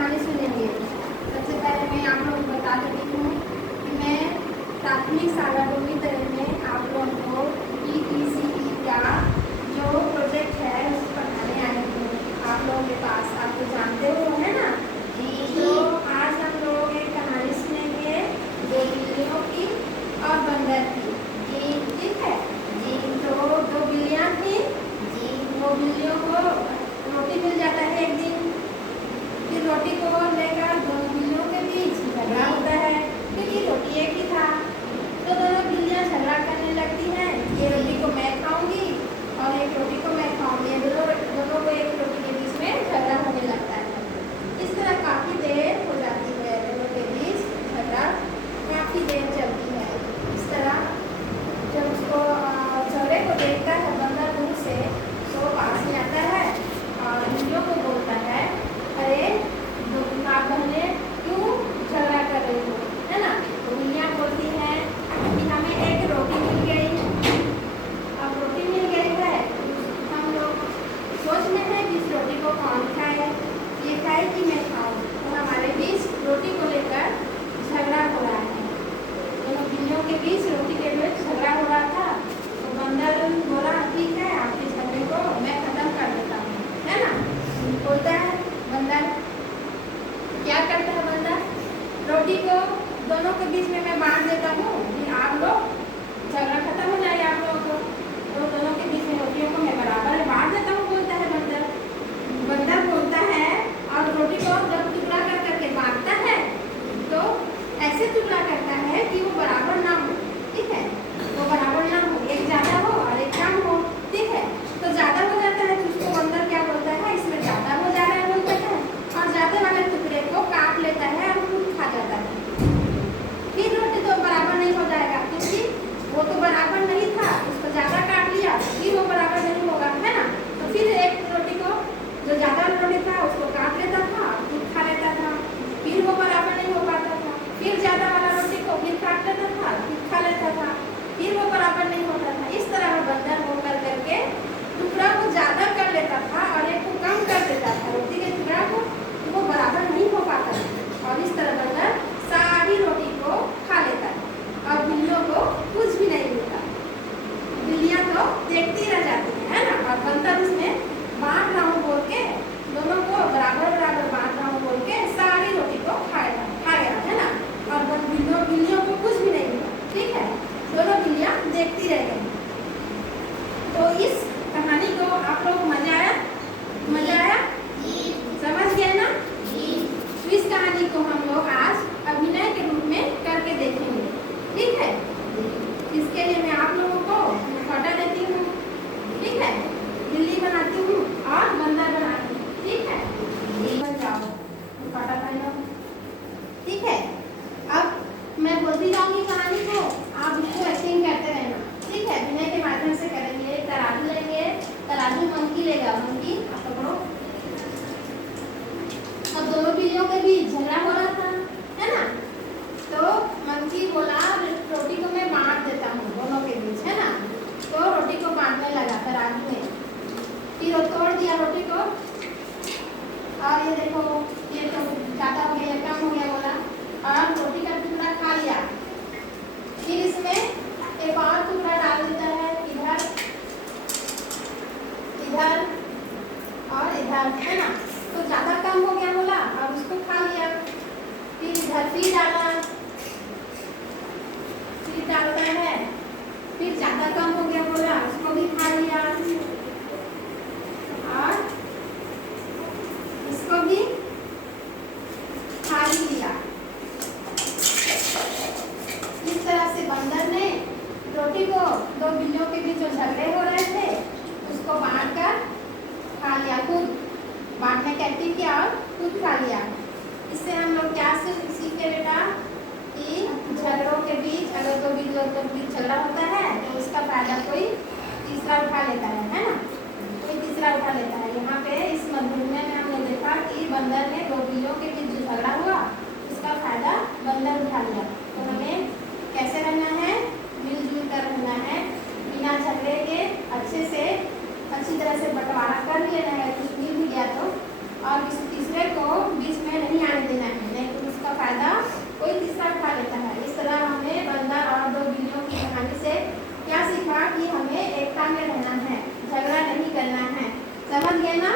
कहानी सुनेंगे। सबसे पहले मैं आप लोगों को बता देती हूँ कि मैं प्राथमिक शाला डोमी तरह में आप लोगों को EPCE का जो प्रोजेक्ट है उस पढ़ाने आई हूँ आप लोगों के पास। आप तो जानते हो है ना। तो आज हम लोग एक कहानी सुनेंगे दो बिल्लियों की और बंदर की। ठीक है जी। तो दो बिल्लियाँ थी जी। वो बिल्लियों को रोटी मिल जाता है एक दिन। फिर रोटी को लेकर दोनों बिल्लियों के बीच झगड़ा होता है क्योंकि रोटी एक ही था। तो दोनों बिल्लियाँ झगड़ा करने लगती हैं, ये रोटी को मैं खाऊंगी और एक रोटी को मैं खाऊंगी। दोनों को एक रोटी के बीच में झगड़ा होने लगता है। इस तरह काफ़ी देर हो जाती है, दोनों के बीच झगड़ा काफ़ी देर चलती है। इस तरह जब उसको झगड़े को देखता है बंदर दूर से तो पास में आता है और बिल्लियों को बोलता है, अरे दो आप बहनें क्यों झगड़ा कर रही हो, है ना। तो बिल्लियाँ बोलती हैं कि हमें एक रोटी मिल गई। अब रोटी मिल गई है, हम लोग सोच में हैं कि इस रोटी को कौन खाए, ये खाए कि मैं खाऊँ। तो हमारे बीच रोटी को लेकर झगड़ा हो रहा है। दोनों बिल्लियों के बीच रोटी के बीच झगड़ा हो रहा था। तो बंदर बोला, ठीक है आपके झगड़े को मैं खत्म कर देता हूँ, है ना। बोलता है बंदर, क्या करता है बंदर, रोटी को दोनों के बीच में मैं बांट देता हूँ कि आप लोग झगड़ा खत्म हो जाए आप लोगों को। तो दोनों के बीच में रोटियों को मैं बराबर बांट देता हूँ, बोलता है बंदर। बंदर बोलता है और रोटी को जब टुकड़ा कर करके बांटता है तो ऐसे टुकड़ा करता है कि वो बराबर ना हो। ठीक है, वो बराबर ना हो, एक ज़्यादा हो और एक कम हो। ठीक है, तो ज़्यादा हो जाता है तो उसको बंदर क्या बोलता है, इसमें ज़्यादा हो जा रहा है बोलता है और ज़्यादा वाले टुकड़े को काट लेता है और खुद खा जाता है। फिर रोटी तो बराबर नहीं हो जाएगा क्योंकि वो तो बराबर नहीं था, उसको ज़्यादा काट लिया फिर वो बराबर नहीं होगा, है ना। तो फिर एक रोटी को जो ज़्यादा रोटी था उसको काट लेता था, खुद खा लेता था, फिर वो बराबर नहीं हो पाता था। फिर ज़्यादा वाला रोटी को फिर काट लेता था, खुद खा लेता था, फिर वो बराबर नहीं होता था। इस तरह वो बंदर होकर करके टुकड़ा को ज़्यादा कर लेता था और एक को कम कर देता था रोटी के टुकड़ा को, तो वो बराबर नहीं हो पाता था। और इस तरह बंदर सारी रोटी को खा लेता है और बिल्लियों को कुछ भी नहीं मिलता। बिल्लियाँ तो देखती रह जाती है ना। और बंदर उसमें बांट रहा हूँ बोल के दोनों को बराबर बराबर बांट रहा हूँ बोल के सारी रोटी को खा गया, है ना। और बिल्लियों को कुछ भी नहीं मिला। ठीक है, दोनों बिल्लियाँ देखती रह गई। तो इस कहानी को आप लोग मजा आया, समझ गए ना। तो इस कहानी को हम लोग आज अभिनय के रूप में करके देखेंगे। ठीक है, इसके लिए मैं आप लोगों को फोटो देती हूँ। ठीक है, बिल्ली बनाती हूँ और बंदर बनाती हूँ। ठीक है, बन जाओ फोटो पहनो। ठीक है, अब मैं बोलती जाऊँगी कहानी को, आप उसको एक्टिंग करते रहना। ठीक है, अभिनय के माध्यम से करेंगे। तराजू लेंगे, तराजू मंकी लेगा, मंकी पकड़ो। अब दोनों बिल्लियों के बीच झगड़ा हो रहा था, है ना। तो मंकी बोला रोटी को मैं बांट देता हूँ दोनों के बीच, है ना। तो रोटी को बांटने लगा तराजू में, फिर वो तोड़ दिया रोटी को और ये देखो ये तो ज़्यादा हो गया, कम हो गया बोला और रोटी का टुकड़ा खा लिया। फिर इसमें एक और टुकड़ा डाल देता है, इधर इधर और इधर, है ना। तो ज़्यादा कम हो गया बोला और उसको खा लिया। फिर इधर फिर डाला, फिर डालता है, फिर ज़्यादा कम हो गया बोला उसको भी खा लिया और इसको भी खा लिया। इस तरह से बंदर ने रोटी को दो बिल्लियों के बीच जो झगड़े हो रहे थे उसको बांट कर खा लिया, खुद बांटने का एक्टिंग किया और खुद खा लिया। इससे हम लोग क्या सीखे बेटा कि झगड़ों के बीच अगर दो बिल्लियों के बीच झगड़ा होता है तो उसका फायदा कोई तीसरा उठा लेता है ना। कोई तीसरा उठा लेता है। यहाँ पे इस मधुमेह में हमने देखा कि बंदर ने दो बिल्लियों के बीच जो झगड़ा हुआ उसका फायदा बंदर उठा लिया। तो हमें कैसे रहना है, मिलजुल कर रहना है, बिना झगड़े के अच्छी तरह से बंटवारा कर लेना है। कुछ मिल भी गया तो और किसी तीसरे को बीच में नहीं समझ गए ना।